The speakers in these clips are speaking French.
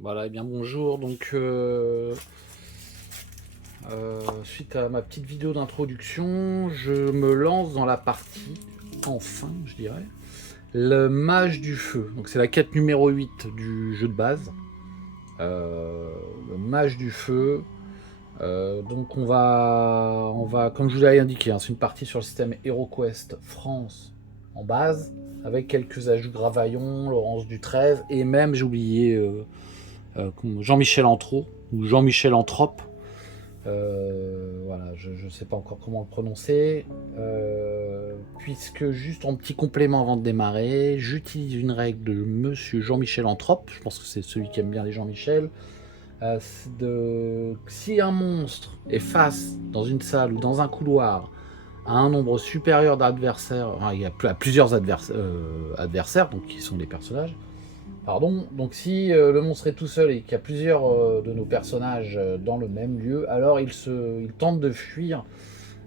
Voilà, et bien bonjour. Donc, suite à ma petite vidéo d'introduction, je me lance dans la partie, enfin, je dirais, le mage du feu. Donc, c'est la quête numéro 8 du jeu de base. Le mage du feu. Donc, on va, comme je vous l'avais indiqué, hein, c'est une partie sur le système HeroQuest France en base, avec quelques ajouts Gravaillon, Laurence du 13, et même, j'ai oublié. Jean-Michel Antro, ou Jean-Michel Anthrope. Voilà, je ne sais pas encore comment le prononcer. Puisque juste en petit complément avant de démarrer, j'utilise une règle de Monsieur Jean-Michel Anthrope. Je pense que c'est celui qui aime bien les Jean-Michel. Si un monstre est face dans une salle ou dans un couloir à un nombre supérieur d'adversaires, enfin, il y a plusieurs adversaires, donc qui sont des personnages. Pardon. Donc si le monstre est tout seul et qu'il y a plusieurs de nos personnages dans le même lieu, alors il tente de fuir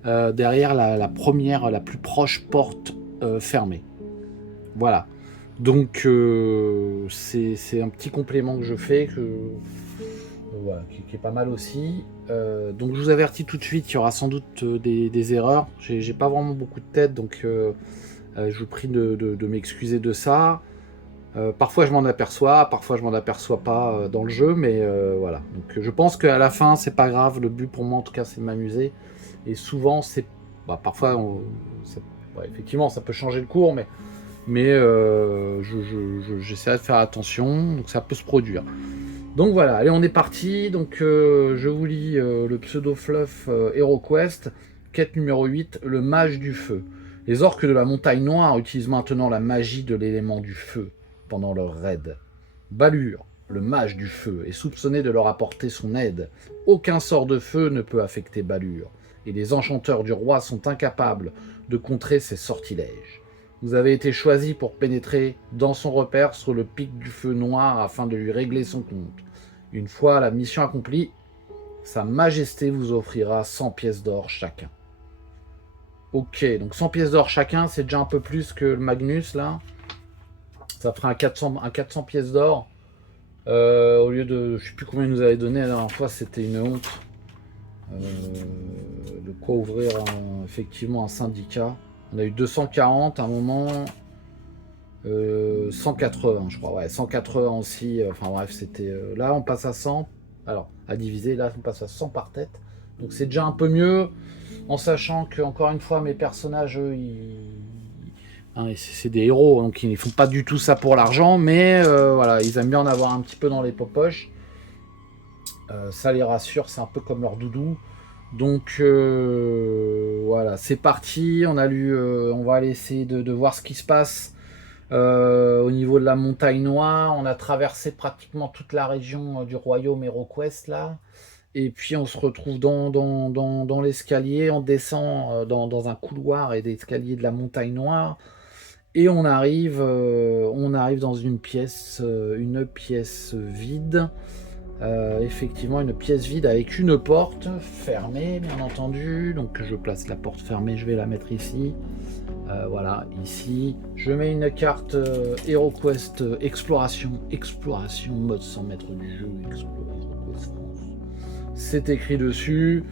derrière la première, la plus proche porte fermée. Voilà. Donc c'est un petit complément que je fais voilà, qui est pas mal aussi. Donc je vous avertis tout de suite, il y aura sans doute des erreurs. J'ai pas vraiment beaucoup de tête, donc je vous prie de m'excuser de ça. Parfois je m'en aperçois, parfois je m'en aperçois pas dans le jeu, mais voilà. Donc je pense qu'à la fin c'est pas grave. Le but pour moi en tout cas c'est de m'amuser. Et souvent c'est, parfois effectivement ça peut changer le cours, mais j'essaie de faire attention. Donc ça peut se produire. Donc voilà, allez on est parti. Donc je vous lis le pseudo fluff HeroQuest, quête numéro 8, le mage du feu. Les orques de la montagne noire utilisent maintenant la magie de l'élément du feu pendant leur raid. Balur, le mage du feu, est soupçonné de leur apporter son aide. Aucun sort de feu ne peut affecter Balur, et les enchanteurs du roi sont incapables de contrer ses sortilèges. Vous avez été choisi pour pénétrer dans son repère sur le pic du feu noir afin de lui régler son compte. Une fois la mission accomplie, Sa Majesté vous offrira 100 pièces d'or chacun. Ok, donc 100 pièces d'or chacun, c'est déjà un peu plus que le Magnus, là. Ça fera un 400 pièces d'or. Au lieu de... Je sais plus combien il nous avait donné la dernière fois, c'était une honte. De quoi ouvrir effectivement un syndicat. On a eu 240 à un moment. 180 je crois, ouais, 180 aussi. Enfin bref, c'était... là, on passe à 100. Alors, à diviser, là, on passe à 100 par tête. Donc c'est déjà un peu mieux. En sachant que, encore une fois, mes personnages, eux, c'est des héros, donc ils ne font pas du tout ça pour l'argent, mais voilà, ils aiment bien en avoir un petit peu dans les poches. Ça les rassure, c'est un peu comme leur doudou. Donc voilà, c'est parti. On va aller essayer de voir ce qui se passe au niveau de la montagne noire. On a traversé pratiquement toute la région du royaume HeroQuest là. Et puis on se retrouve dans l'escalier, on descend dans un couloir et d'escalier de la montagne noire. Et on arrive dans une pièce vide. Effectivement, une pièce vide avec une porte fermée, bien entendu. Donc je place la porte fermée, je vais la mettre ici. Voilà, ici. Je mets une carte HeroQuest Exploration, mode 100 mètres du jeu, HeroQuest France. C'est écrit dessus.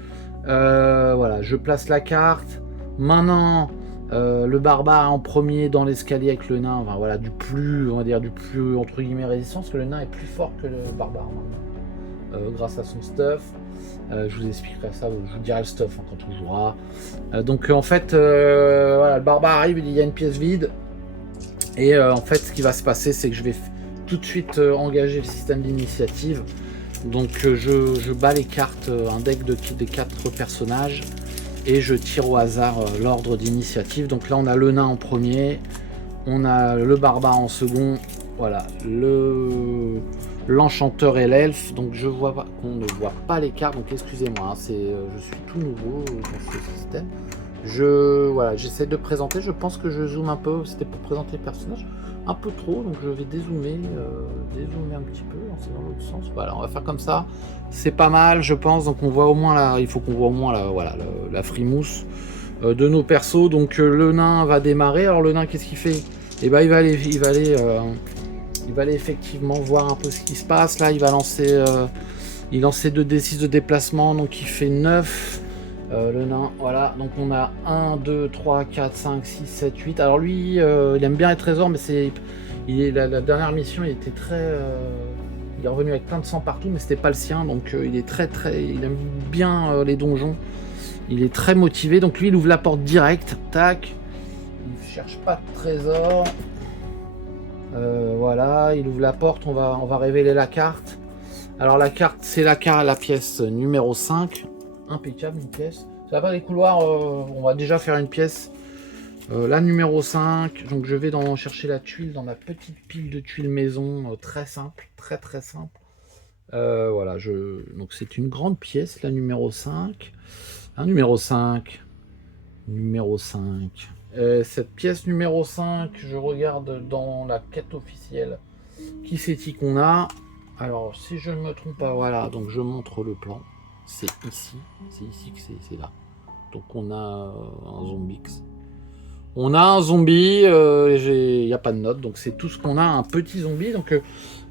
Voilà, je place la carte. Maintenant, le barbare en premier dans l'escalier avec le nain. Enfin, voilà, du plus entre guillemets résistant, parce que le nain est plus fort que le barbare maintenant. Grâce à son stuff. Je vous expliquerai ça, je vous dirai le stuff quand on jouera. Donc en fait, voilà, le barbare arrive, il y a une pièce vide. Et en fait, ce qui va se passer, c'est que je vais tout de suite engager le système d'initiative. Donc je bats les cartes, un deck des 4 personnages, et je tire au hasard l'ordre d'initiative. Donc là on a le nain en premier, on a le barbare en second, voilà, l'enchanteur et l'elfe. Donc je vois pas, on ne voit pas les cartes, donc excusez-moi, hein, je suis tout nouveau dans ce système. Voilà, j'essaie de présenter, je pense que je zoome un peu, c'était pour présenter les personnages. Un peu trop, donc je vais dézoomer un petit peu, c'est dans l'autre sens. Voilà, on va faire comme ça. C'est pas mal, je pense. Donc on voit au moins il faut qu'on voit au moins la frimousse de nos persos. Donc le nain va démarrer. Alors le nain, qu'est-ce qu'il fait? Eh ben il va aller Il va aller effectivement voir un peu ce qui se passe. Là, il va lancer... il lançait 2d6 de déplacement, donc il fait 9. Le nain, voilà. Donc on a 1, 2, 3, 4, 5, 6, 7, 8. Alors lui, il aime bien les trésors, mais c'est... La dernière mission, il était très... il est revenu avec plein de sang partout, mais c'était pas le sien. Donc il est très... Il aime bien les donjons. Il est très motivé. Donc lui, il ouvre la porte direct. Tac. Il cherche pas de trésor. Voilà, il ouvre la porte. On va révéler la carte. Alors la carte, c'est la pièce numéro 5. Impeccable, une pièce. Ça va, les couloirs, on va déjà faire une pièce. La numéro 5. Donc je vais chercher la tuile dans ma petite pile de tuiles maison. Très simple, très simple. Voilà, donc c'est une grande pièce, la numéro 5. Un numéro 5. Numéro 5. Cette pièce numéro 5, je regarde dans la quête officielle qui c'est-il qu'on a. Alors, si je ne me trompe pas, voilà, donc je montre le plan. C'est ici que c'est là. Donc on a un zombie. On a un zombie, il n'y a pas de note, donc c'est tout ce qu'on a, un petit zombie. Donc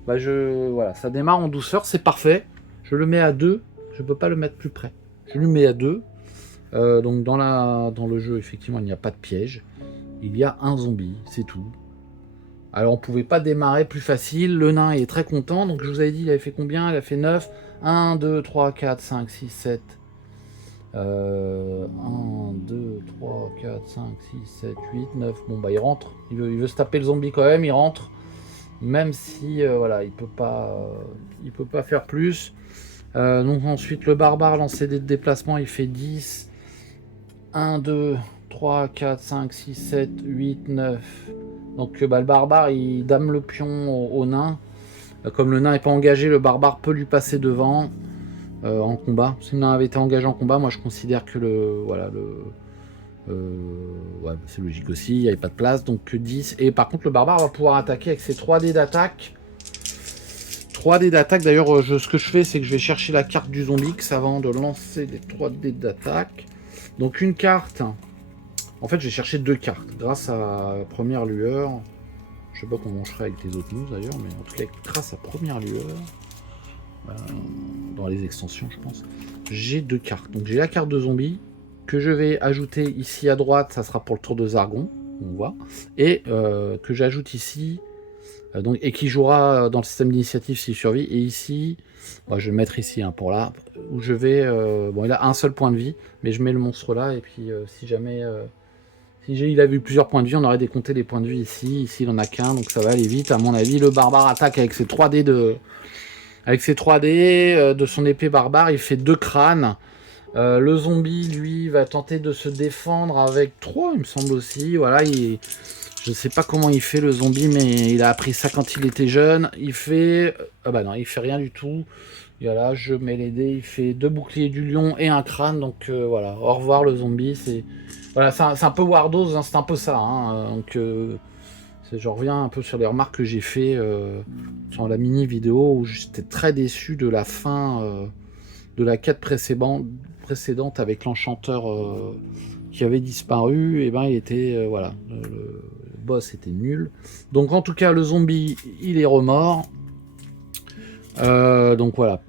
voilà, ça démarre en douceur, c'est parfait. Je le mets à 2, je peux pas le mettre plus près. Je lui mets à 2. Donc dans le jeu, effectivement, il n'y a pas de piège. Il y a un zombie, c'est tout. Alors on pouvait pas démarrer plus facile. Le nain est très content. Donc je vous avais dit, il avait fait combien? Il a fait 9. 1, 2, 3, 4, 5, 6, 7. 1, 2, 3, 4, 5, 6, 7, 8, 9. Bon bah il rentre. Il veut se taper le zombie quand même, il rentre. Même si voilà, il peut pas faire plus. Donc ensuite le barbare lancé des déplacements, il fait 10. 1, 2, 3, 4, 5, 6, 7, 8, 9. Donc le barbare, il dame le pion au nain. Comme le nain n'est pas engagé, le barbare peut lui passer devant en combat. Si le nain avait été engagé en combat, moi je considère que c'est logique aussi, il n'y avait pas de place, donc 10. Et par contre le barbare va pouvoir attaquer avec ses 3 dés d'attaque. 3 dés d'attaque, d'ailleurs ce que je fais, c'est que je vais chercher la carte du zombie avant de lancer les 3 dés d'attaque. Donc une carte... En fait, j'ai cherché 2 cartes grâce à Première Lueur. Je sais pas comment je ferai avec les autres news d'ailleurs, mais en tout cas, grâce à Première Lueur, dans les extensions, je pense, j'ai 2 cartes. Donc, j'ai la carte de zombie que je vais ajouter ici à droite, ça sera pour le tour de Zargon, on voit, et que j'ajoute ici, et qui jouera dans le système d'initiative s'il survit. Et ici, je vais le mettre ici pour là, où je vais. Bon, il a un seul point de vie, mais je mets le monstre là, et puis si jamais. Il a vu plusieurs points de vie, on aurait décompté les points de vie ici. Ici, il en a qu'un, donc ça va aller vite. À mon avis, le barbare attaque avec ses 3 dés de son épée barbare. Il fait 2 crânes. Le zombie, lui, va tenter de se défendre avec 3, il me semble aussi. Voilà, je sais pas comment il fait le zombie, mais il a appris ça quand il était jeune. Il fait... Ah bah non, il fait rien du tout. Et voilà, je mets les dés. Il fait 2 boucliers du lion et un crâne. Donc voilà, au revoir le zombie. Voilà, c'est un peu Wardos, hein, c'est un peu ça. Hein, donc, je reviens un peu sur les remarques que j'ai fait sur la mini vidéo où j'étais très déçu de la fin de la quête précédente avec l'enchanteur qui avait disparu. Et ben, il était voilà, le boss était nul. Donc en tout cas, le zombie, il est remords. Donc voilà,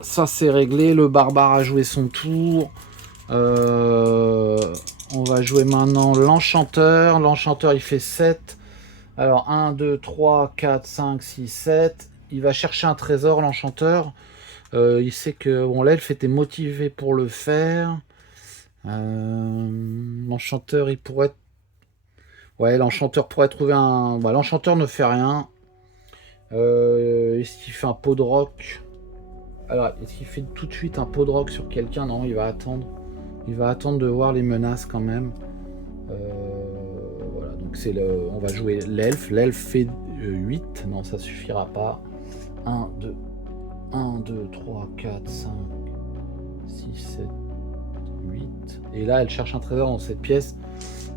ça c'est réglé. Le barbare a joué son tour. On va jouer maintenant l'enchanteur. L'enchanteur, il fait 7. Alors, 1, 2, 3, 4, 5, 6, 7. Il va chercher un trésor, l'enchanteur. Il sait que bon, l'elfe était motivé pour le faire. L'enchanteur, il pourrait... Ouais, l'enchanteur pourrait trouver un... Bah, l'enchanteur ne fait rien. Est-ce qu'il fait un pot de roc? Alors, est-ce qu'il fait tout de suite un pot de roc sur quelqu'un? Non, il va attendre. Il va attendre de voir les menaces quand même. Voilà, donc on va jouer l'elfe. L'elfe fait 8. Non, ça suffira pas. 1, 2, 3, 4, 5, 6, 7, 8. Et là, elle cherche un trésor dans cette pièce.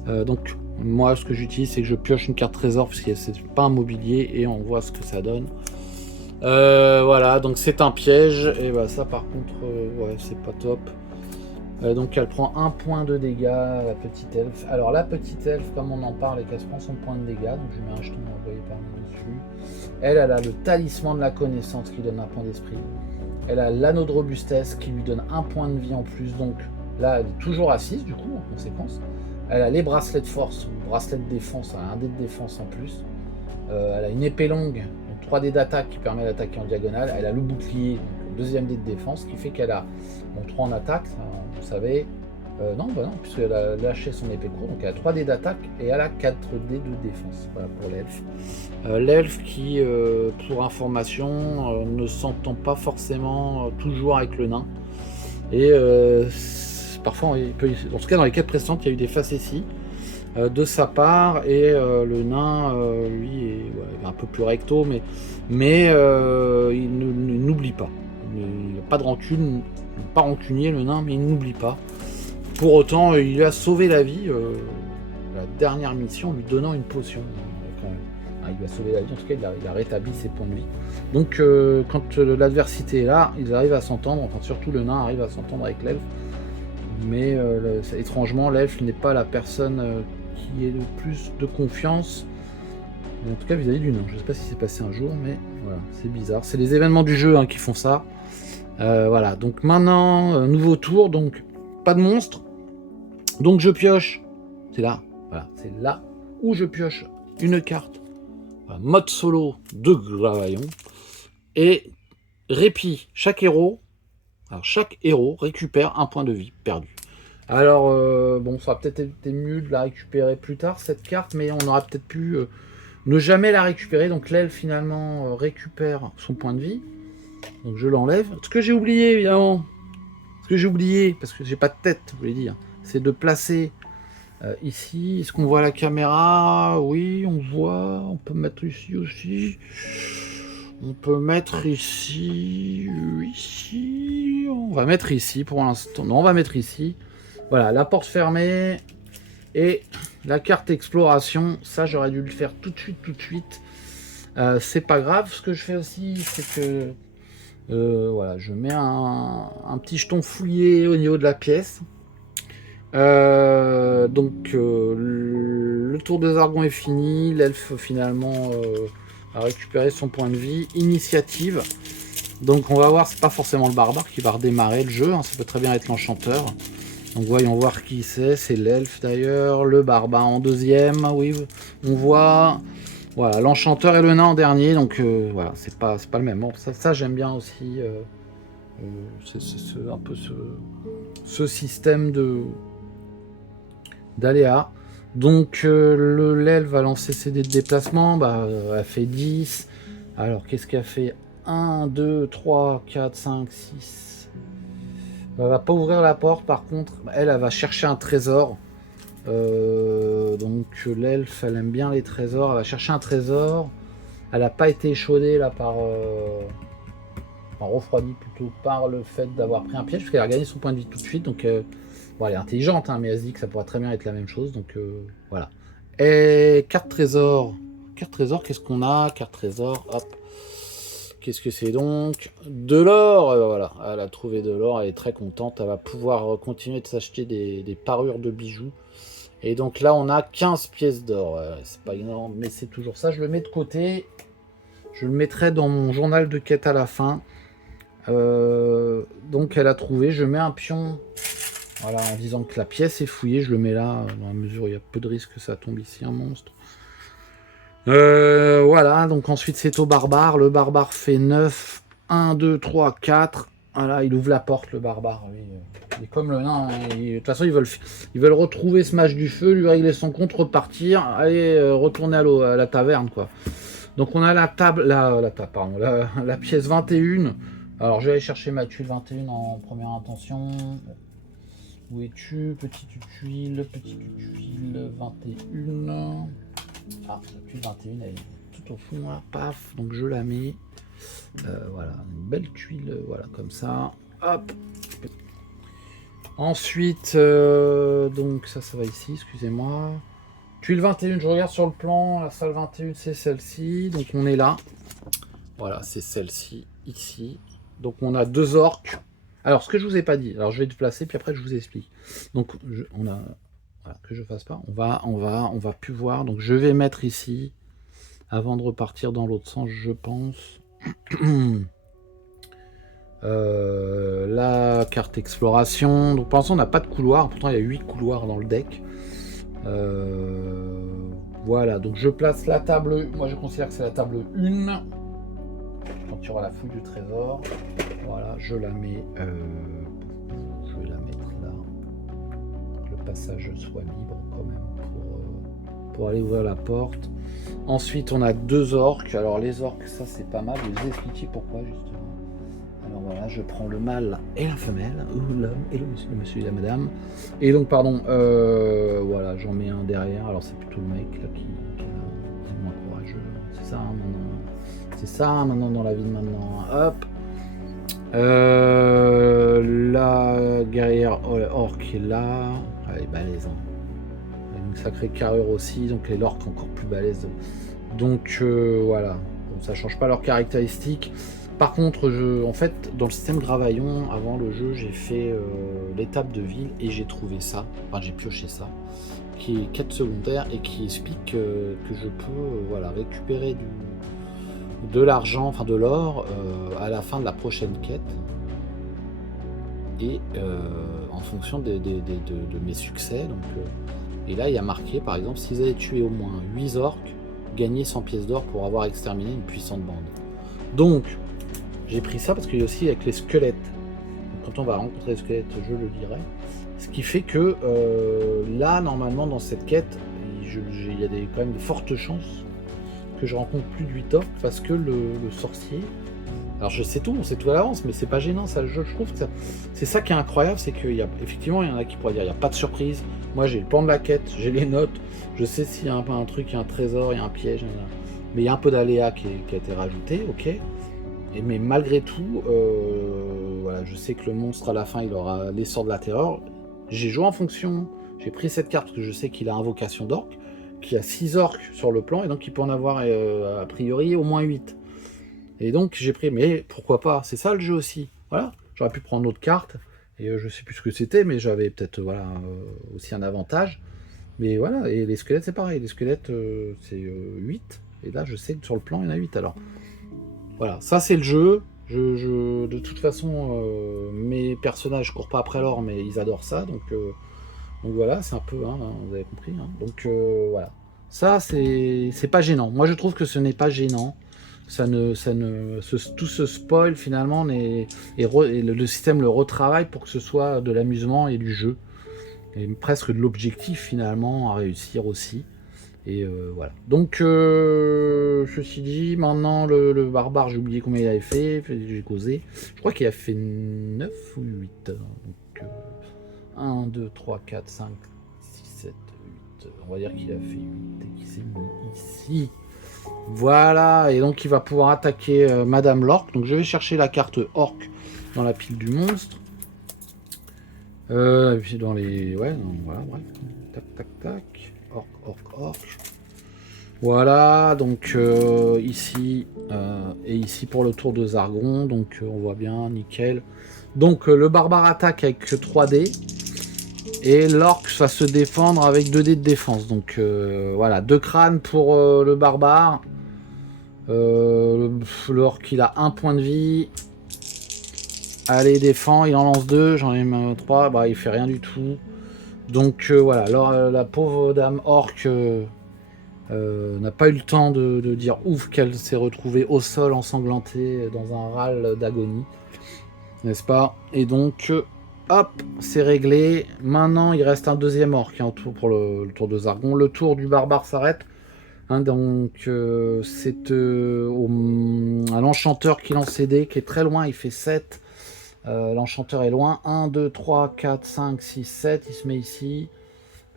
Donc, moi, ce que j'utilise, c'est que je pioche une carte trésor, parce que c'est pas un mobilier, et on voit ce que ça donne. Voilà, donc c'est un piège. Et bah, ça, par contre, ouais, c'est pas top. Donc elle prend 1 point de dégâts, la petite elfe. Alors la petite elfe, comme on en parle et qu'elle se prend son point de dégâts, donc je mets un jeton envoyé par moi dessus. Elle a le talisman de la connaissance qui donne un point d'esprit. Elle a l'anneau de robustesse qui lui donne 1 point de vie en plus. Donc là, elle est toujours assise du coup, en conséquence. Elle a les bracelets de force, bracelet de défense, elle a un dé de défense en plus. Elle a une épée longue, donc 3 dés d'attaque qui permet d'attaquer en diagonale. Elle a le bouclier, donc le deuxième dé de défense, qui fait qu'elle a 3 en attaque, ça, vous savez. Non, puisqu'elle a lâché son épée courte, donc elle a 3 dés d'attaque et elle a 4 dés de défense. Voilà pour l'elfe. L'elfe qui, pour information, ne s'entend pas forcément toujours avec le nain. Et parfois, en tout cas dans les quêtes précédentes, il y a eu des facéties de sa part, et le nain, lui, est un peu plus recto, mais il n'oublie pas. Il n'a pas de rancune, pas rancunier le nain, mais il n'oublie pas. Pour autant, il a sauvé la vie, la dernière mission, lui donnant une potion. Il lui a sauvé la vie, en tout cas il a rétabli ses points de vie. Donc quand l'adversité est là, ils arrivent à s'entendre, enfin surtout le nain arrive à s'entendre avec l'elfe. Mais étrangement, l'elfe n'est pas la personne qui ait le plus de confiance, en tout cas vis-à-vis du nain. Je ne sais pas si c'est passé un jour, mais voilà, c'est bizarre. C'est les événements du jeu qui font ça. Voilà, donc maintenant, nouveau tour, donc pas de monstre. Donc je pioche, c'est là, voilà, c'est là où je pioche une carte, mode solo de Glavaillon, et répit, chaque héros récupère un point de vie perdu. Alors, bon, ça aurait peut-être été mieux de la récupérer plus tard, cette carte, mais on aurait peut-être pu ne jamais la récupérer. Donc l'elfe, finalement, récupère son point de vie. Donc je l'enlève. Ce que j'ai oublié, évidemment, parce que j'ai pas de tête, je voulais dire, c'est de placer ici. Est-ce qu'on voit la caméra? Oui, on voit. On peut mettre ici aussi. On peut mettre ici. On va mettre ici pour l'instant. Non, on va mettre ici. Voilà, la porte fermée. Et la carte exploration. Ça, j'aurais dû le faire tout de suite. C'est pas grave. Ce que je fais aussi, c'est que voilà, je mets un petit jeton fouillé au niveau de la pièce. Donc le tour des Argons est fini. L'elfe finalement a récupéré son point de vie. Initiative. Donc on va voir, c'est pas forcément le barbare qui va redémarrer le jeu, ça peut très bien être l'enchanteur. Donc voyons voir qui c'est l'elfe d'ailleurs, le barbare en deuxième, oui, on voit. Voilà, l'enchanteur et le nain en dernier, donc voilà, c'est pas le même. Bon, ça j'aime bien aussi. C'est un peu ce système d'aléa. Donc l'elfe va lancer ses dés de déplacement, elle fait 10. Alors qu'est-ce qu'elle fait? 1, 2, 3, 4, 5, 6. Elle va pas ouvrir la porte, par contre, elle va chercher un trésor. Donc l'elfe, elle aime bien les trésors. Elle va chercher un trésor. Elle n'a pas été échaudée là par refroidie plutôt par le fait d'avoir pris un piège, parce qu'elle a gagné son point de vie tout de suite. Donc bon, elle est intelligente, mais elle se dit que ça pourrait très bien être la même chose. Donc voilà. Et carte trésor. Carte trésor, qu'est-ce qu'on a? Carte trésor, hop. Qu'est-ce que c'est donc? De l'or. Voilà, elle a trouvé de l'or, elle est très contente. Elle va pouvoir continuer de s'acheter des parures de bijoux. Et donc là, on a 15 pièces d'or. C'est pas énorme, mais c'est toujours ça. Je le mets de côté. Je le mettrai dans mon journal de quête à la fin. Donc elle a trouvé. Je mets un pion. Voilà, en disant que la pièce est fouillée. Je le mets là, dans la mesure où il y a peu de risque que ça tombe ici, un monstre. Voilà, donc ensuite c'est au barbare. Le barbare fait 9. 1, 2, 3, 4. Voilà, il ouvre la porte, le barbare. Lui, il est comme le nain. De toute façon, ils veulent retrouver ce mage du feu, lui régler son compte, repartir. Allez, retourner à la taverne, quoi. Donc on a la pièce 21. Alors je vais aller chercher ma tuile 21 en première intention. Où es-tu? Petite tuile 21. Ah, la tuile 21, elle est tout au fond là, paf, donc je la mets. Voilà, une belle tuile, voilà, comme ça. Hop. Ensuite, donc ça va ici, excusez-moi. Tuile 21, je regarde sur le plan, la salle 21, c'est celle-ci, donc on est là. Voilà, c'est celle-ci, ici. Donc on a 2 orques. Alors, ce que je vous ai pas dit, alors je vais te placer, puis après je vous explique. Donc, on a, voilà, que je fasse pas, on va plus voir. Donc, je vais mettre ici, avant de repartir dans l'autre sens, je pense, la carte exploration. Donc, pour l'instant, on n'a pas de couloir. Pourtant, il y a 8 couloirs dans le deck. Voilà, donc je place la table. Moi, je considère que c'est la table 1. Quand tu auras la fouille du trésor, voilà, je la mets. Je vais la mettre là. Que le passage soit libre quand même pour aller ouvrir la porte. Ensuite, on a 2 orques. Alors, les orques, ça c'est pas mal. Je vais vous expliquer pourquoi justement. Alors voilà, je prends le mâle et la femelle, ou l'homme et le monsieur et la madame. Et donc, pardon, voilà, j'en mets un derrière. Alors, c'est plutôt le mec là qui est moins courageux. C'est ça, maintenant. C'est ça, maintenant, dans la vie de maintenant. Hop. La guerrière orque est là. Elle est balèze. Hein. Elle a une sacrée carrure aussi, donc les orques encore plus balèzes. Donc, voilà. Bon, ça change pas leurs caractéristiques. Par contre, en fait, dans le système Gravaillon, avant le jeu, j'ai fait l'étape de ville et j'ai trouvé ça, enfin j'ai pioché ça, qui est quête secondaire et qui explique que je peux voilà, récupérer de l'argent, enfin de l'or, à la fin de la prochaine quête. Et en fonction de mes succès. Donc, et là, il y a marqué, par exemple, si vous avez tué au moins 8 orques, gagnez 100 pièces d'or pour avoir exterminé une puissante bande. Donc, j'ai pris ça parce qu'il y a aussi avec les squelettes. Donc, quand on va rencontrer les squelettes, je le dirai. Ce qui fait que là, normalement, dans cette quête, il y a quand même de fortes chances que je rencontre plus de 8 orques parce que le sorcier... Alors je sais tout, on sait tout à l'avance, mais c'est pas gênant, ça, je trouve que c'est ça qui est incroyable, c'est qu'il y a effectivement, il y en a qui pourraient dire, il n'y a pas de surprise. Moi, j'ai le plan de la quête, j'ai les notes, je sais s'il y a un truc, il y a un trésor, il y a un piège, mais il y a un peu d'aléa qui a été rajouté, ok. Mais malgré tout, voilà, je sais que le monstre à la fin, il aura l'essor de la terreur. J'ai joué en fonction, j'ai pris cette carte parce que je sais qu'il a invocation d'orque, qui a 6 orques sur le plan, et donc il peut en avoir a priori au moins 8. Et donc j'ai pris, mais pourquoi pas, c'est ça le jeu aussi. Voilà, j'aurais pu prendre d'autres cartes, et je sais plus ce que c'était, mais j'avais peut-être voilà, aussi un avantage. Mais voilà, et les squelettes c'est pareil, les squelettes c'est 8, et là je sais que sur le plan il y en a 8. Alors voilà, ça c'est le jeu. De toute façon, mes personnages courent pas après l'or, mais ils adorent ça, donc voilà, c'est un peu, hein, vous avez compris. Hein. Donc voilà, ça c'est pas gênant. Moi je trouve que ce n'est pas gênant. Tout ce spoil finalement et le système le retravaille pour que ce soit de l'amusement et du jeu et presque de l'objectif finalement à réussir aussi. Et voilà. Donc ceci dit, maintenant le barbare, j'ai oublié combien il avait fait, j'ai causé. Je crois qu'il a fait 9 ou 8. Donc 1, 2, 3, 4, 5, 6, 7, 8. On va dire qu'il a fait 8 et qu'il s'est mis ici. Voilà, et donc il va pouvoir attaquer Madame l'Orque. Donc je vais chercher la carte Orque dans la pile du monstre. Et puis dans les... Ouais, donc, voilà, bref. Tac, tac, tac. Orque. Voilà, donc ici et ici pour le tour de Zargon. Donc on voit bien, nickel. Donc le barbare attaque avec 3D. Et l'orque va se défendre avec 2D de défense. Donc voilà, 2 crânes pour le barbare. L'orque il a 1 point de vie. Allez, défend, il en lance 2, j'en ai 3, bah il fait rien du tout. Donc voilà, alors la pauvre dame orque n'a pas eu le temps de dire ouf qu'elle s'est retrouvée au sol ensanglantée dans un râle d'agonie. N'est-ce pas? Et donc, hop, c'est réglé. Maintenant, il reste un deuxième orque hein, pour le tour de Zargon. Le tour du barbare s'arrête. Hein, donc, c'est à l'enchanteur qui lance ses dés, qui est très loin, il fait 7. L'enchanteur est loin. 1, 2, 3, 4, 5, 6, 7. Il se met ici.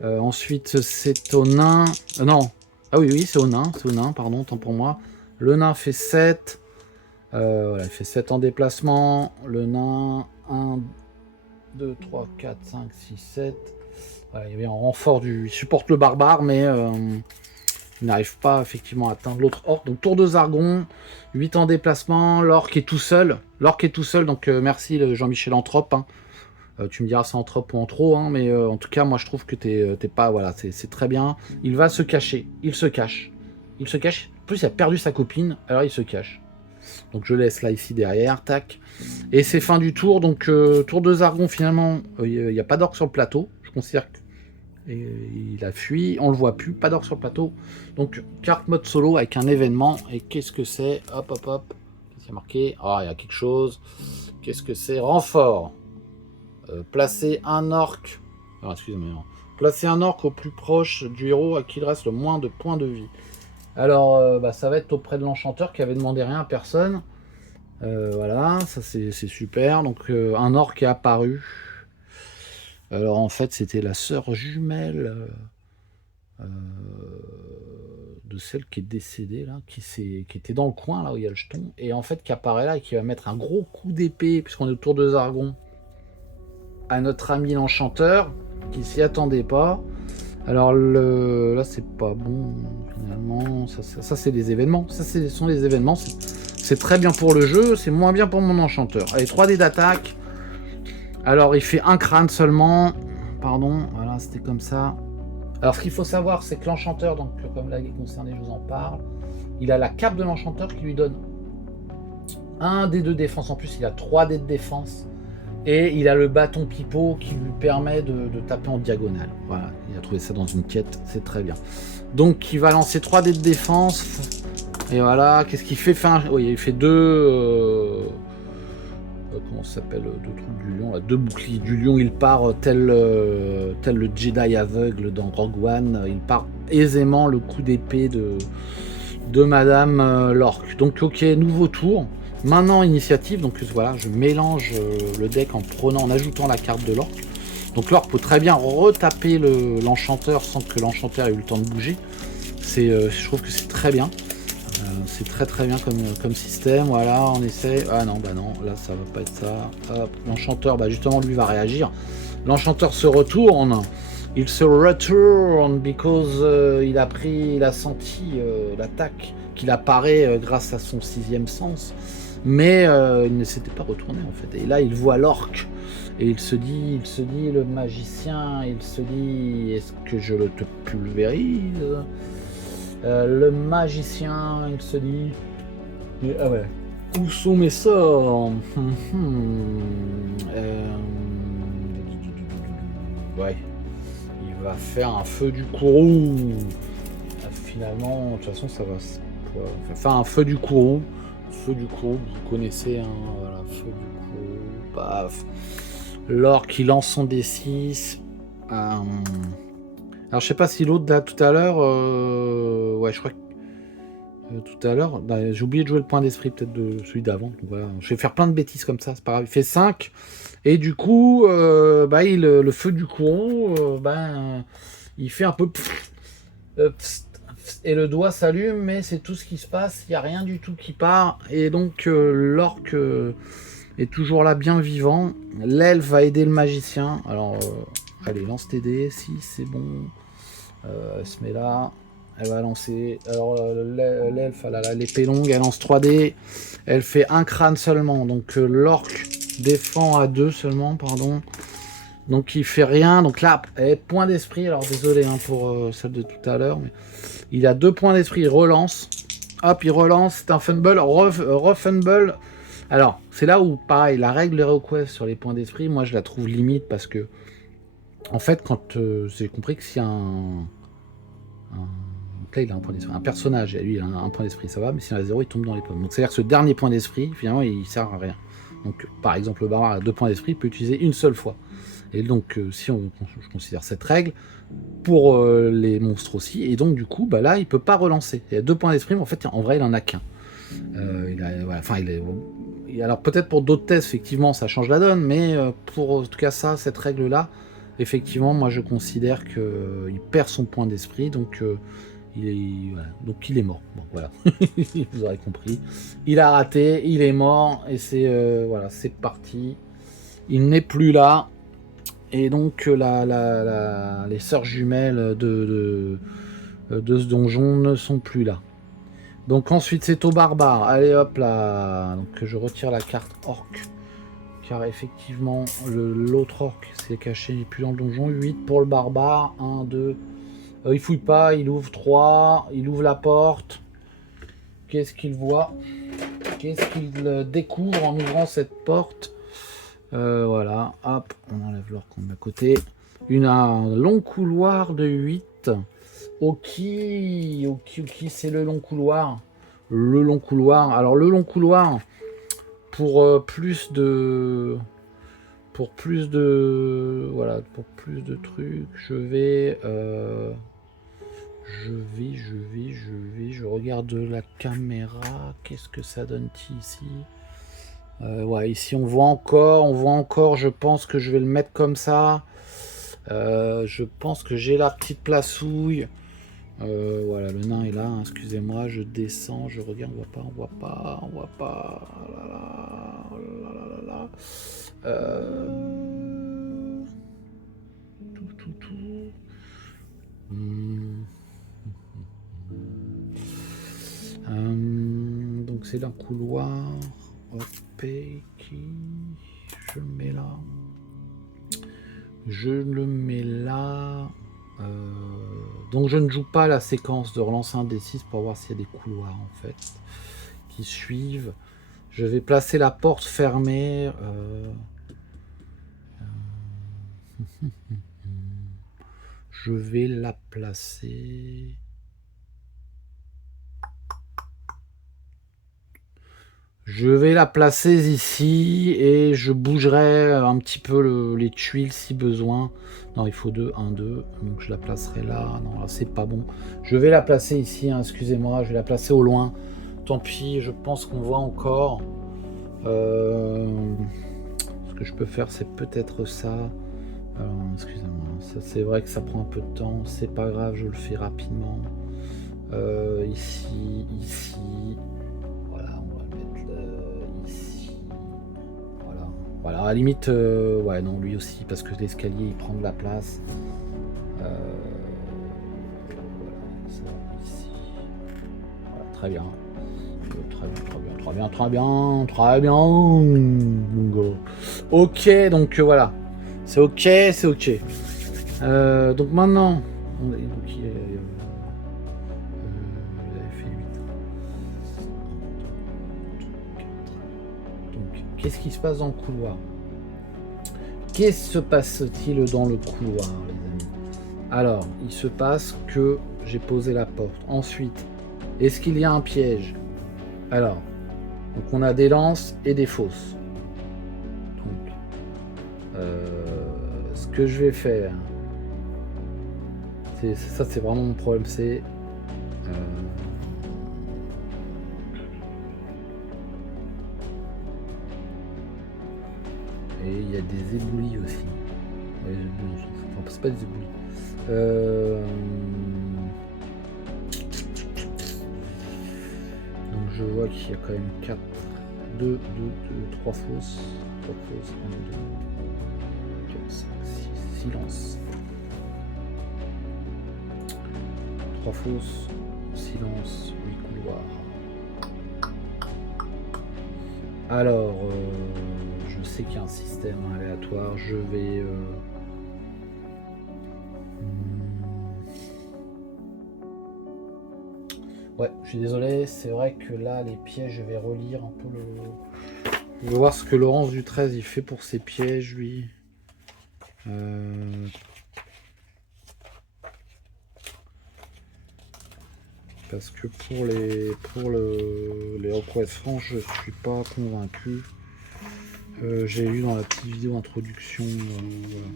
Ensuite, c'est au nain. Non. Ah oui, c'est au nain. C'est au nain, pardon, tant pour moi. Le nain fait 7. Voilà, il fait 7 en déplacement. Le nain, 1, 2, 3, 4, 5, 6, 7. Voilà, il y avait un renfort il supporte le barbare, mais Il n'arrive pas effectivement à atteindre l'autre orc. Donc tour de Zargon, 8 en déplacement, l'orc est tout seul. L'orc est tout seul, donc merci Jean-Michel Anthrope. Hein. Tu me diras c'est Anthrope ou en trop, hein, mais en tout cas moi je trouve que t'es pas... Voilà, c'est très bien. Il va se cacher, il se cache. Il se cache, en plus il a perdu sa copine, alors il se cache. Donc je laisse là ici derrière, tac. Et c'est fin du tour, donc tour de Zargon finalement, il n'y a pas d'orc sur le plateau. Je considère qu'il a fui, on le voit plus, pas d'orc sur le plateau. Donc carte mode solo avec un événement, et qu'est-ce que c'est? Hop hop hop, qu'est-ce qu'il y a marqué? Ah, il y a quelque chose. Qu'est-ce que c'est? Renfort. Placer un orc... Alors excusez-moi. Placer un orc au plus proche du héros à qui il reste le moins de points de vie. Alors, ça va être auprès de l'enchanteur qui avait demandé rien à personne. Voilà, ça c'est super. Donc, un orc est apparu. Alors, en fait, c'était la sœur jumelle de celle qui est décédée, là, qui était dans le coin, là où il y a le jeton. Et en fait, qui apparaît là et qui va mettre un gros coup d'épée, puisqu'on est autour de Zargon, à notre ami l'enchanteur, qui s'y attendait pas. Alors là c'est pas bon finalement, ça c'est des événements, ça sont des événements, c'est très bien pour le jeu, c'est moins bien pour mon enchanteur. Allez, 3 dés d'attaque, alors il fait un crâne seulement, pardon, voilà c'était comme ça. Alors ce qu'il faut savoir c'est que l'enchanteur, donc comme là il est concerné je vous en parle, il a la cape de l'enchanteur qui lui donne un dé de défense, en plus il a 3 dés de défense. Et il a le bâton pipeau qui lui permet de taper en diagonale. Voilà, il a trouvé ça dans une quête, c'est très bien. Donc il va lancer 3 dés de défense. Et voilà, qu'est-ce qu'il fait? Oui, il fait 2... comment ça s'appelle? 2 trucs du lion, là, 2 boucliers du lion. Il part tel le Jedi aveugle dans Rogue One. Il part aisément le coup d'épée de Madame l'Orc. Donc ok, nouveau tour. Maintenant initiative, donc voilà, je mélange le deck en ajoutant la carte de l'orc. Donc l'orc peut très bien retaper l'enchanteur sans que l'enchanteur ait eu le temps de bouger. Je trouve que c'est très bien. C'est très bien comme système. Voilà, on essaie. Ah non, bah non, là ça va pas être ça. Hop, l'enchanteur, bah justement lui va réagir. L'enchanteur se retourne. Il se retourne because il a senti l'attaque qu'il apparaît grâce à son 6e sens. Mais il ne s'était pas retourné en fait. Et là, il voit l'orc et il se dit, le magicien, il se dit, est-ce que je te pulvérise? Le magicien, il se dit, ah ouais, où sont mes sorts? Ouais, il va faire un feu du courroux. Finalement, de toute façon, ça va. Enfin, un feu du courroux. Feu du courroux, vous connaissez, hein, voilà, feu du courroux, paf. L'orc qui lance son D6. Alors, je sais pas si l'autre là tout à l'heure. Ouais, je crois que tout à l'heure, bah, j'ai oublié de jouer le point d'esprit peut-être de celui d'avant. Voilà, je vais faire plein de bêtises comme ça, c'est pas grave. Il fait 5. Et du coup, bah, le feu du courroux, il fait un peu. Et le doigt s'allume, mais c'est tout ce qui se passe, il n'y a rien du tout qui part, et donc l'orc est toujours là, bien vivant. L'elfe va aider le magicien, alors allez, lance tes dés, si c'est bon, elle se met là, elle va lancer, alors l'elfe, elle a l'épée longue, elle lance 3 dés, elle fait un crâne seulement, donc l'orc défend à 2 seulement, pardon. Donc il fait rien, donc là, point d'esprit, alors désolé hein, pour celle de tout à l'heure, mais il a 2 points d'esprit, il relance, hop, il relance, c'est un fumble, refumble. Alors, c'est là où, pareil, la règle HeroQuest sur les points d'esprit, moi je la trouve limite, parce que, en fait, quand j'ai compris que s'il y a là, il a un point d'esprit, un personnage, lui il a un point d'esprit, ça va, mais s'il a 0, il tombe dans les pommes. Donc c'est-à-dire que ce dernier point d'esprit, finalement, il sert à rien. Donc, par exemple, le barbare a 2 points d'esprit, il peut utiliser une seule fois. Et donc, si je considère cette règle, pour les monstres aussi, et donc du coup, bah là, il peut pas relancer. Il y a 2 points d'esprit, mais en fait, en vrai, il en a qu'un. Alors peut-être pour d'autres tests, effectivement, ça change la donne, mais pour en tout cas ça, cette règle-là, effectivement, moi je considère qu'il perd son point d'esprit, donc il est mort. Bon, voilà, vous aurez compris. Il a raté, il est mort, et c'est parti. Il n'est plus là. Et donc les sœurs jumelles de ce donjon ne sont plus là. Donc ensuite c'est au barbare. Allez hop là. Donc je retire la carte orc. Car effectivement l'autre orc c'est caché, il n'est plus dans le donjon. 8 pour le barbare. 1, 2. Il fouille pas, il ouvre 3. Il ouvre la porte. Qu'est-ce qu'il voit? Qu'est-ce qu'il découvre en ouvrant cette porte? Voilà, hop, on enlève l'orc qu'on met à côté. Un long couloir de 8. Ok, c'est le long couloir. Le long couloir. Alors le long couloir, pour plus de... Voilà, pour plus de trucs, je regarde la caméra. Qu'est-ce que ça donne ici? Ouais, ici on voit encore, je pense que je vais le mettre comme ça. Je pense que j'ai la petite placouille. Voilà, le nain est là, hein, excusez-moi, je descends, je regarde, on voit pas. Oh là là, oh là là là là. Tout. Donc c'est un couloir. Hop, qui je mets là. Je le mets là. Donc je ne joue pas la séquence de relancer un D6 pour voir s'il y a des couloirs en fait qui suivent. Je vais placer la porte fermée. Je vais la placer. Je vais la placer ici et je bougerai un petit peu les tuiles si besoin. Non, il faut 2, 1, 2. Donc je la placerai là. Non, là c'est pas bon. Je vais la placer ici, hein, excusez-moi. Je vais la placer au loin. Tant pis, je pense qu'on voit encore. Ce que je peux faire, c'est peut-être ça. Excusez-moi. Ça, c'est vrai que ça prend un peu de temps. C'est pas grave, je le fais rapidement. Ici. Voilà, à la limite, ouais, non, lui aussi, parce que l'escalier, il prend de la place. Voilà, ça, ici. Voilà, très bien. Très bien. Ok, donc voilà. C'est ok. Donc maintenant, donc, il avait fait 8. Donc, qu'est-ce qui se passe dans le couloir? Qu'est-ce se passe-t-il dans le couloir, les amis? Alors, il se passe que j'ai posé la porte. Ensuite, est-ce qu'il y a un piège? Alors, donc on a des lances et des fosses. Donc, ce que je vais faire, c'est vraiment mon problème, c'est et il y a des éboulis aussi. Ouais, enfin, c'est pas des éboulis. Donc je vois qu'il y a quand même 4, 3 fosses. 3 fosses, 1, 2, 4, 5, 6, silence. 3 fosses, silence, 8 couloirs. Alors, je sais qu'il y a un système aléatoire, je vais... Ouais, je suis désolé, c'est vrai que là, les pièges, je vais relire un peu le... Je vais voir ce que Laurence du 13 il fait pour ses pièges, lui. Parce que pour les requêtes franches, je suis pas convaincu. J'ai lu dans la petite vidéo introduction. Voilà.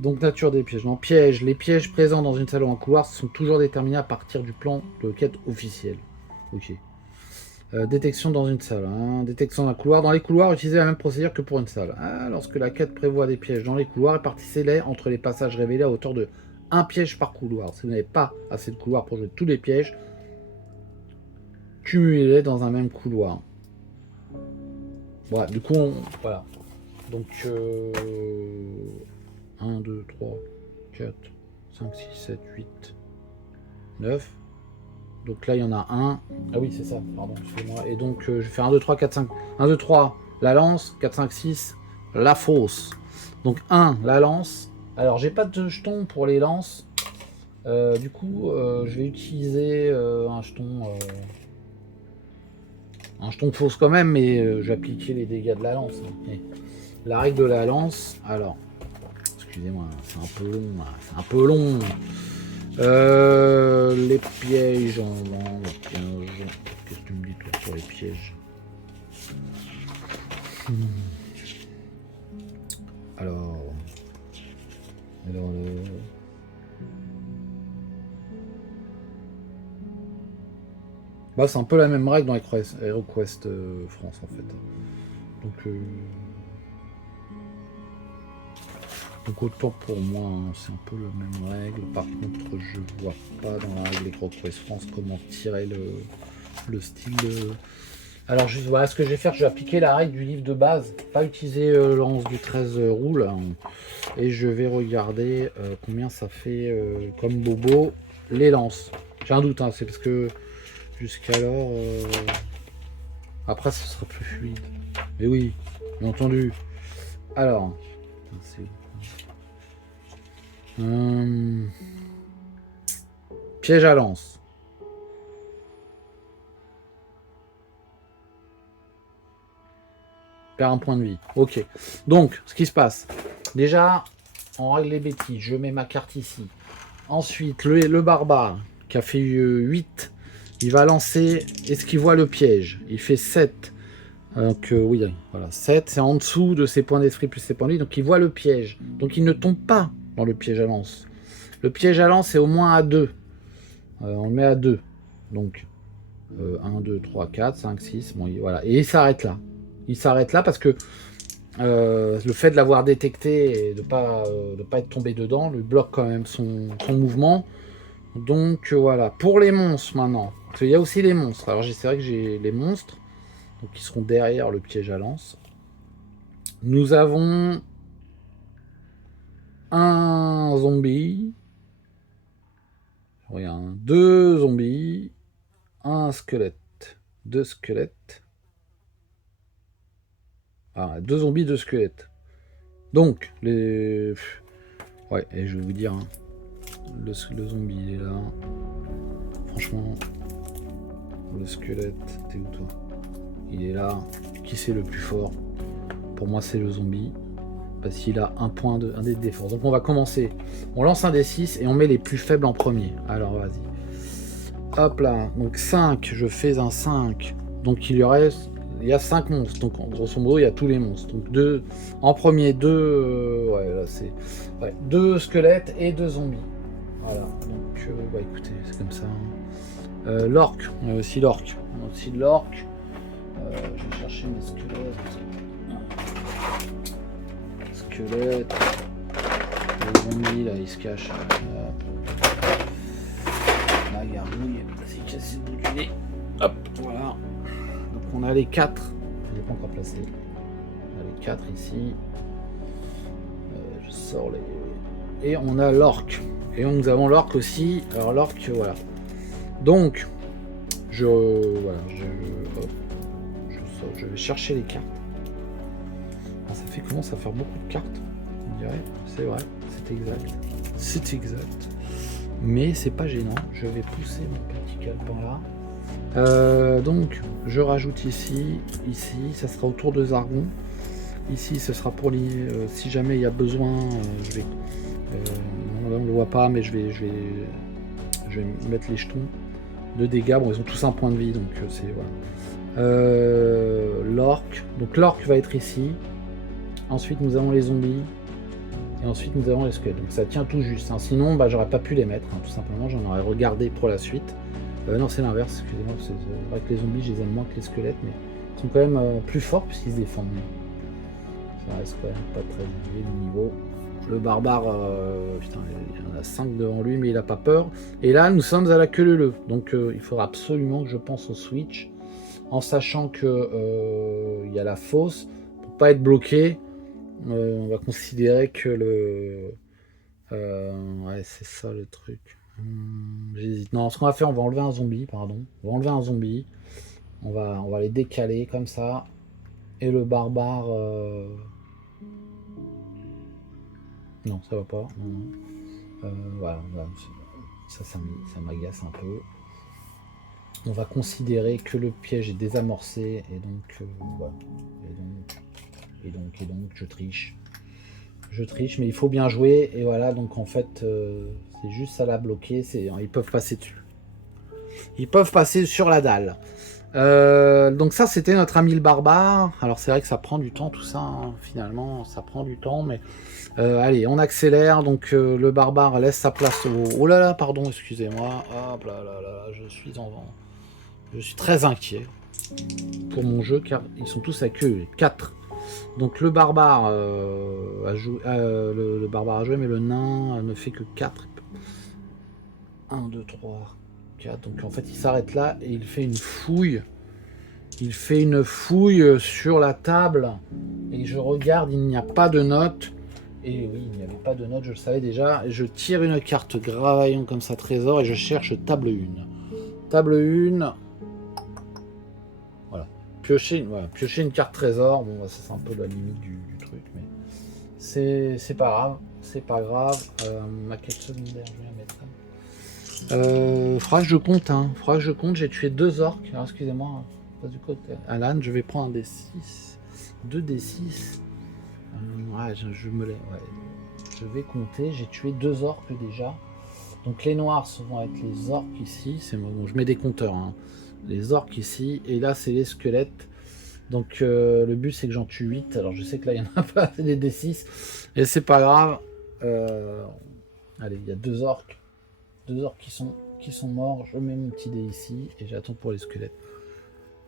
Donc nature des pièges. Non, pièges. Les pièges présents dans une salle ou un couloir sont toujours déterminés à partir du plan de quête officiel. Ok. Détection dans une salle. Hein. Détection d'un couloir. Dans les couloirs, utilisez la même procédure que pour une salle. Ah, lorsque la quête prévoit des pièges dans les couloirs, répartissez-les entre les passages révélés à hauteur de 1 piège par couloir. Si vous n'avez pas assez de couloirs pour jouer tous les pièges, cumulez-les dans un même couloir. Voilà, du coup, voilà. Donc, 1, 2, 3, 4, 5, 6, 7, 8, 9. Donc là, il y en a un. Ah oui, c'est ça, pardon, excusez-moi. Et donc, je fais 1, 2, 3, 4, 5. 1, 2, 3, la lance. 4, 5, 6, la fosse. Donc 1, la lance. Alors, j'ai pas de jetons pour les lances. Du coup, je vais utiliser un jeton fausse quand même, mais je vais appliquer les dégâts de la lance. Et la règle de la lance, alors, excusez-moi, c'est un peu long, c'est un peu long. Les pièges, qu'est-ce que tu me dis toi sur les pièges? Alors, bah, c'est un peu la même règle dans HeroQuest France en fait. Donc autant pour moi, hein, c'est un peu la même règle. Par contre, je vois pas dans la règle HeroQuest France comment tirer le style. Alors juste voilà, ce que je vais faire, je vais appliquer la règle du livre de base, pas utiliser lance du 13 roule, hein, et je vais regarder combien ça fait comme bobo les lances. J'ai un doute, hein, c'est parce que jusqu'alors, après ce sera plus fluide. Mais oui, bien entendu. Alors, c'est piège à lance. Perd un point de vie. Ok. Donc, ce qui se passe. Déjà, on règle les bêtises. Je mets ma carte ici. Ensuite, le barbare, qui a fait 8, il va lancer. Est-ce qu'il voit le piège? Il fait 7. Donc, oui, voilà. 7, c'est en dessous de ses points d'esprit plus ses points de vie. Donc, il voit le piège. Donc, il ne tombe pas dans le piège à lance. Le piège à lance est au moins à 2. On le met à 2. Donc, 1, 2, 3, 4, 5, 6. Bon, voilà. Et il s'arrête là. Il s'arrête là parce que le fait de l'avoir détecté et de pas être tombé dedans lui bloque quand même son mouvement. Donc voilà. Pour les monstres maintenant. Parce qu'il y a aussi les monstres. Alors c'est vrai que j'ai les monstres. Donc qui seront derrière le piège à lance. Nous avons un zombie. Regarde. 2 zombies. Un squelette. 2 squelettes. Ah, 2 zombies, 2 squelettes. Donc, les... Ouais, et je vais vous dire, hein, le zombie il est là. Franchement, le squelette, t'es où toi? Il est là. Qui c'est le plus fort? Pour moi, c'est le zombie. Parce qu'il a un dé de défense. Donc on va commencer. On lance un D6 et on met les plus faibles en premier. Alors vas-y. Hop là. Donc 5, je fais un 5. Donc il y a 5 monstres. Donc grosso modo, il y a tous les monstres. Donc 2. En premier, 2. Ouais, là c'est. Ouais, 2 squelettes et 2 zombies. Voilà. Donc bah écoutez, c'est comme ça. L'orque. On a aussi l'orque. On a aussi de l'orque. Je vais chercher mes squelettes. Squelette. Le zombie là, il se cache. La gargouille, c'est cassé le bout du nez. Hop, voilà. Donc on a les 4. Je l'ai pas encore placé. On a les 4 ici. Je sors les. Et on a l'orque. Et donc nous avons l'orque aussi. Alors l'orque, voilà. Donc, voilà, je vais chercher les cartes. Alors, ça fait commence à faire beaucoup de cartes, on dirait. C'est vrai, c'est exact. C'est exact. Mais c'est pas gênant. Je vais pousser mon petit calepin là. Donc, je rajoute ici, ça sera autour de Zargon. Ici, ce sera pour les. Si jamais il y a besoin, je vais. On ne le voit pas, mais je vais mettre les jetons de dégâts. Bon, ils ont tous un point de vie, donc c'est voilà. L'orque. Donc l'orque va être ici. Ensuite, nous avons les zombies. Et ensuite, nous avons les squelettes. Donc ça tient tout juste. Hein. Sinon, bah, j'aurais pas pu les mettre. Hein, tout simplement, j'en aurais regardé pour la suite. Non, c'est l'inverse. Excusez-moi. C'est vrai que les zombies, je les aime moins que les squelettes, mais ils sont quand même plus forts puisqu'ils se défendent. Ça reste quand même pas très élevé le niveau. Le barbare, putain, il y en a 5 devant lui, mais il a pas peur. Et là, nous sommes à la queue leu. Donc, il faudra absolument que je pense au switch, en sachant que il y a la fosse. Pour pas être bloqué, on va considérer que le... ouais, c'est ça le truc. J'hésite. Non, ce qu'on va faire, on va enlever un zombie, pardon. On va enlever un zombie. On va les décaler comme ça. Et le barbare... Non, ça va pas. Non, non. Voilà, ça m'agace un peu. On va considérer que le piège est désamorcé et donc voilà. Et donc je triche. Je triche, mais il faut bien jouer et voilà. Donc en fait, c'est juste ça la bloquer. Ils peuvent passer dessus. Ils peuvent passer sur la dalle. Donc ça, c'était notre ami le barbare. Alors c'est vrai que ça prend du temps tout ça. Hein. Finalement, ça prend du temps, mais allez, on accélère. Donc le barbare laisse sa place au... Oh là là, pardon, excusez-moi. Hop là là là, je suis très inquiet pour mon jeu car ils sont tous à queue. 4. Donc le barbare a joué, le barbare a joué, mais le nain ne fait que 4. 1, 2, 3, 4. Donc en fait il s'arrête là et il fait une fouille. Il fait une fouille sur la table et je regarde, il n'y a pas de note. Et oui, il n'y avait pas de note, je le savais déjà. Et je tire une carte gravaillon comme ça, trésor, et je cherche table 1. Table 1. Voilà. Piocher une carte trésor. Bon, ça c'est un peu la limite du truc, mais c'est pas grave. C'est pas grave. Ma quête secondaire, je vais la mettre. Faudra que je compte, hein. Faudra que je compte. J'ai tué 2 orques. Alors excusez-moi. Pas du côté. Alan, je vais prendre un D6. 2 D6. Ouais, je me l'ai. Ouais. Je vais compter. J'ai tué 2 orques déjà. Donc les noirs vont être les orques ici. C'est bon, je mets des compteurs. Hein. Les orques ici. Et là, c'est les squelettes. Donc le but, c'est que j'en tue 8. Alors je sais que là, il n'y en a pas. C'est des D6. Et c'est pas grave. Allez, il y a 2 orques. 2 orques qui sont morts. Je mets mon petit dé ici. Et j'attends pour les squelettes.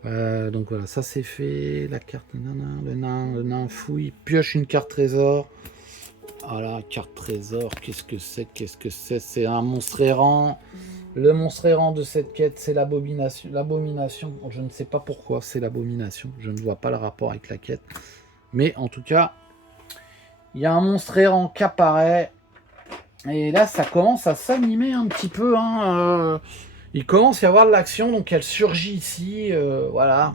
Donc voilà, ça c'est fait. La carte, le nain fouille, pioche une carte trésor. Voilà, carte trésor, qu'est-ce que c'est? C'est un monstre errant. Le monstre errant de cette quête, c'est l'abomination. L'abomination, je ne sais pas pourquoi c'est l'abomination. Je ne vois pas le rapport avec la quête. Mais en tout cas, il y a un monstre errant qui apparaît. Et là, ça commence à s'animer un petit peu, hein. Il commence à y avoir de l'action, donc elle surgit ici, voilà.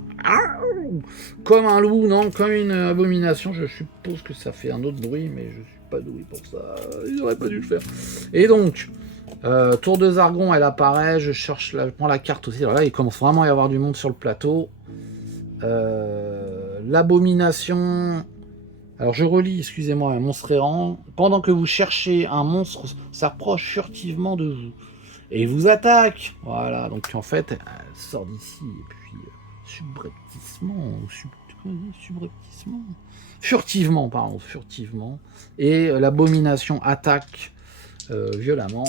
Comme un loup, non, comme une abomination. Je suppose que ça fait un autre bruit, mais je suis pas doué pour ça. Ils auraient pas dû le faire. Et donc, tour de Zargon, elle apparaît. Je prends la carte aussi. Alors là, il commence vraiment à y avoir du monde sur le plateau. L'abomination. Alors je relis, excusez-moi, un monstre errant. Pendant que vous cherchez un monstre, s'approche furtivement de vous. Et vous attaque. Voilà, donc en fait, elle sort d'ici, et puis furtivement. Et l'abomination attaque violemment.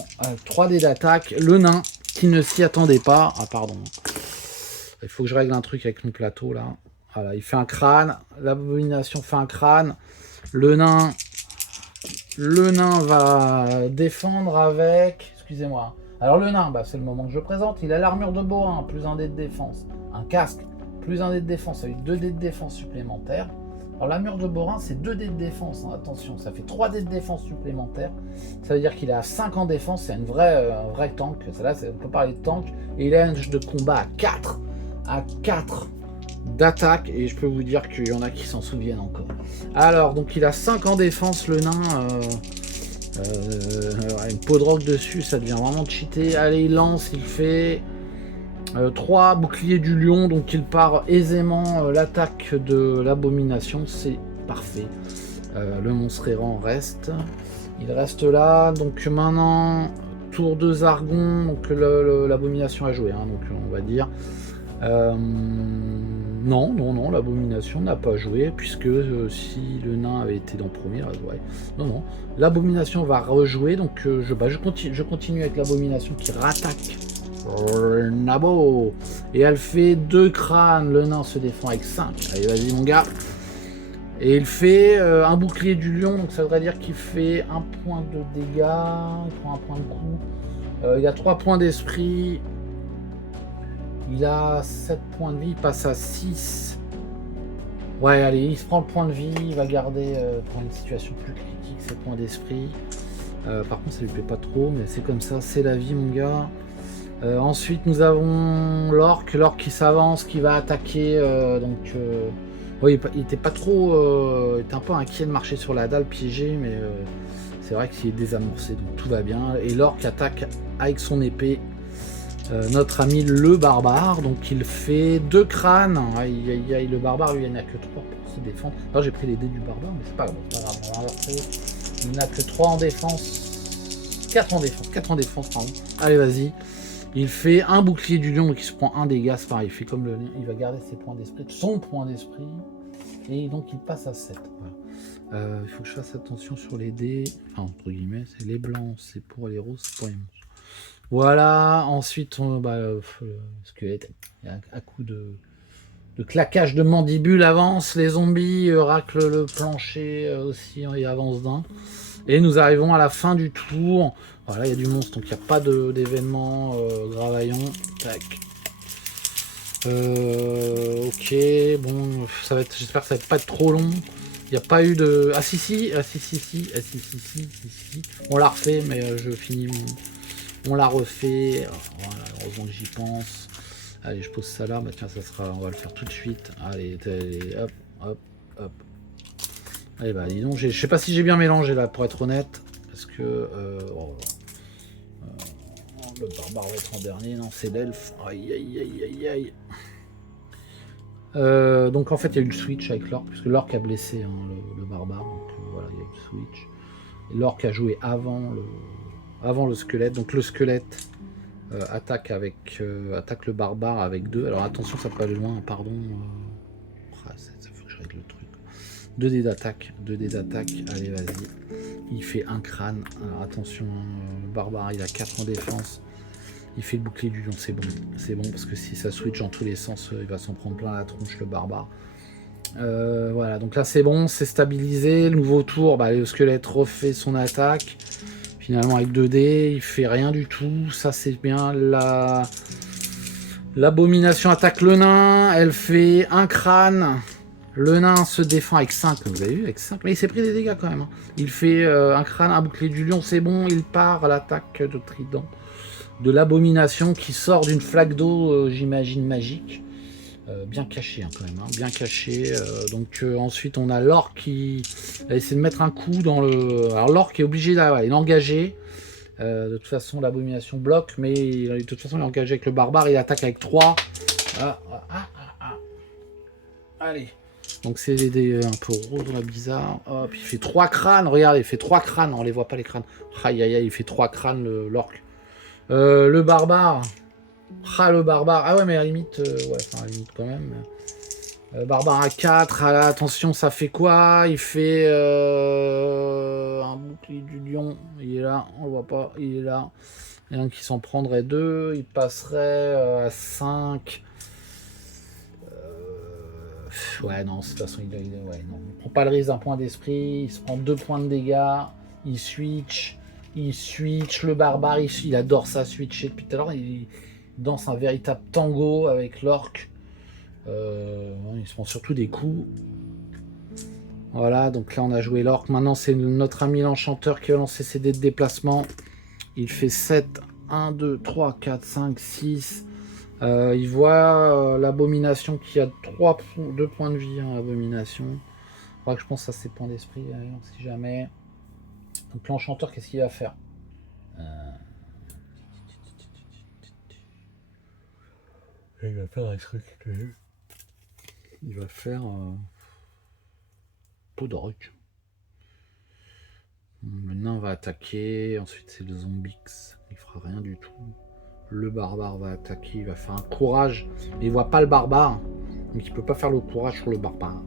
3 dés d'attaque. Le nain, qui ne s'y attendait pas. Ah, pardon. Il faut que je règle un truc avec mon plateau, là. Voilà, il fait un crâne. L'abomination fait un crâne. Le nain va défendre avec... Excusez-moi. Alors le nain, c'est le moment que je présente, il a l'armure de bois, plus 1 dé de défense, un casque, plus 1 dé de défense, avec 2 dés de défense supplémentaires. Alors l'armure de Borin, c'est 2 dés de défense, hein, attention, ça fait 3 dés de défense supplémentaires. Ça veut dire qu'il est à 5 en défense, c'est un vrai tank, là on peut parler de tank, et il a un jeu de combat à 4 d'attaque, et je peux vous dire qu'il y en a qui s'en souviennent encore. Alors, donc il a 5 en défense, le nain... une peau de roc dessus, ça devient vraiment cheaté. Allez, il lance, il fait 3 boucliers du lion, donc il part aisément l'attaque de l'abomination, c'est parfait. Le monstre errant reste. Il reste là, donc maintenant, tour de Zargon, donc l'abomination a joué, hein, donc on va dire. Non, l'abomination n'a pas joué, puisque si le nain avait été dans le premier, ouais. Non, l'abomination va rejouer, donc je continue avec l'abomination qui rattaque Nabo, et elle fait 2 crânes, le nain se défend avec 5, allez vas-y mon gars, et il fait un bouclier du lion, donc ça voudrait dire qu'il fait 1 point de dégâts, il prend 1 point de coup, il a 3 points d'esprit. Il a 7 points de vie, il passe à 6. Ouais, allez, il se prend le point de vie, il va garder pour une situation plus critique ses points d'esprit. Par contre, ça lui plaît pas trop, mais c'est comme ça, c'est la vie, mon gars. Ensuite, nous avons l'orque qui s'avance, qui va attaquer. Oui, il était pas trop. Il était un peu inquiet de marcher sur la dalle piégée, mais c'est vrai qu'il est désamorcé, donc tout va bien. Et l'orque attaque avec son épée notre ami le barbare, donc il fait 2 crânes. Aïe aïe aïe, le barbare lui il n'a que 3 pour se défendre. Alors j'ai pris les dés du barbare, mais c'est pas grave, on va inverser. Il n'a que 3 en défense, 4 en défense, pardon. Allez, vas-y. Il fait un bouclier du lion, donc il se prend un dégât, c'est pareil, il fait comme le lion, il va garder ses points d'esprit, son point d'esprit, et donc il passe à 7. Voilà. Il faut que je fasse attention sur les dés, enfin entre guillemets, c'est les blancs, c'est pour les roses, c'est pour les monstres. Voilà, ensuite, le squelette, à coup de claquage de mandibule avance, les zombies raclent le plancher aussi et avancent d'un. Et nous arrivons à la fin du tour. Voilà, il y a du monstre, donc il n'y a pas d'événement gravaillant. Tac. Ok, bon, j'espère que ça va pas être trop long. Il n'y a pas eu de... Ah si. On l'a refait, mais je finis On l'a refait. Voilà, heureusement que j'y pense. Allez, je pose ça là. Bah tiens, on va le faire tout de suite. Allez, hop. Allez, bah dis donc, je sais pas si j'ai bien mélangé là, pour être honnête. Parce que... le barbare va être en dernier. Non, c'est l'elfe. Aïe. Donc en fait, il y a eu le switch avec l'orque. Puisque l'orque a blessé le barbare. Donc voilà, il y a eu le switch. Et l'orque a joué avant le squelette. Donc le squelette attaque le barbare avec 2. Alors attention, ça peut aller loin, pardon. Ça faut que je règle le truc. 2 dés d'attaque. Allez, vas-y. Il fait un crâne. Alors attention, le barbare, il a 4 en défense. Il fait le bouclier du lion, c'est bon. Parce que si ça switch dans tous les sens, il va s'en prendre plein la tronche, le barbare. Voilà, donc là c'est bon, c'est stabilisé. Le nouveau tour, le squelette refait son attaque. Finalement avec 2 dés, il fait rien du tout. Ça c'est bien. L'abomination attaque le nain. Elle fait un crâne. Le nain se défend avec 5, comme vous avez vu, avec 5. Mais il s'est pris des dégâts quand même. Hein. Il fait un crâne, un bouclier du lion, c'est bon. Il part à l'attaque de trident de l'abomination qui sort d'une flaque d'eau, j'imagine, magique. Bien caché hein, quand même, hein, bien caché. Ensuite on a l'orque qui va essayer de mettre un coup dans le... Alors l'orque est obligé d'aller l'engager. De toute façon l'abomination bloque, mais de toute façon il est engagé avec le barbare, il attaque avec 3. Allez. Donc c'est des dés un peu rose, bizarre. Hop, il fait 3 crânes, regardez, il fait 3 crânes, on les voit pas les crânes. Aïe, il fait 3 crânes l'orque. Le barbare. Le barbare. Ah ouais, mais à la limite, quand même. Barbare à 4. Ah là, attention, ça fait quoi? Il fait un bouclier du lion. Il est là, on le voit pas. Il est là. Il y en a qui s'en prendrait 2. Il passerait à 5. Ouais, non, de toute façon, il prend pas le risque d'un point d'esprit. Il se prend 2 points de dégâts. Il switch. Le barbare, il adore ça switcher depuis tout à l'heure. Il danse un véritable tango avec l'orque. Il se prend surtout des coups. Voilà, donc là on a joué l'orque. Maintenant c'est notre ami l'enchanteur qui va lancer ses dés de déplacement. Il fait 7, 1, 2, 3, 4, 5, 6. Il voit l'abomination qui a 2 points de vie, hein, l'abomination. Il faudra que je pense à ses points d'esprit, si jamais. Donc l'enchanteur, qu'est-ce qu'il va faire? Il va faire un truc. Il va faire Podoruk. Le nain va attaquer. Ensuite c'est le zombix. Il fera rien du tout. Le barbare va attaquer. Il va faire un courage. Mais il voit pas le barbare. Donc il peut pas faire le courage sur le barbare.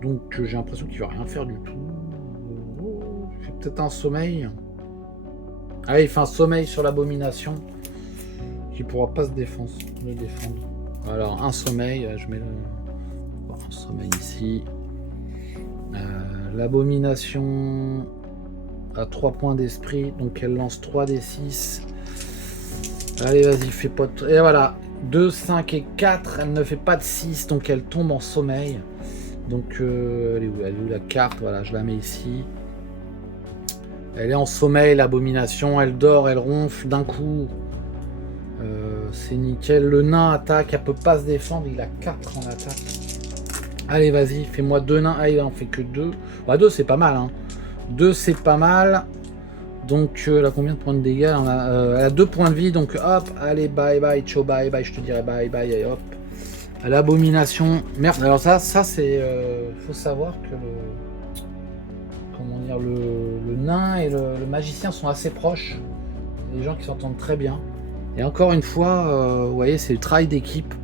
Donc j'ai l'impression qu'il va rien faire du tout. Il fait peut-être un sommeil. Ah, il fait un sommeil sur l'abomination. Qui pourra pas le défendre. Alors un sommeil, je mets un sommeil ici. L'abomination a 3 points d'esprit, donc elle lance 3 des 6. Allez, vas-y, fais pas de... Et voilà, 2, 5 et 4, elle ne fait pas de 6, donc elle tombe en sommeil. Donc elle est où la carte? Voilà, je la mets ici. Elle est en sommeil, l'abomination, elle dort, elle ronfle d'un coup. C'est nickel. Le nain attaque, elle peut pas se défendre, il a 4 en attaque. Allez, vas-y, fais-moi 2 nains. Ah, il en fait que 2. Bah, 2, c'est pas mal. Hein. 2, c'est pas mal. Donc, elle a combien de points de dégâts? Elle a 2 points de vie. Donc, hop, allez, bye bye, ciao, bye bye. Je te dirais bye bye, et hop. À l'abomination. Merde, alors ça c'est. Faut savoir que le. Comment dire, le nain et le magicien sont assez proches. Des gens qui s'entendent très bien. Et encore une fois, vous voyez, c'est le travail d'équipe.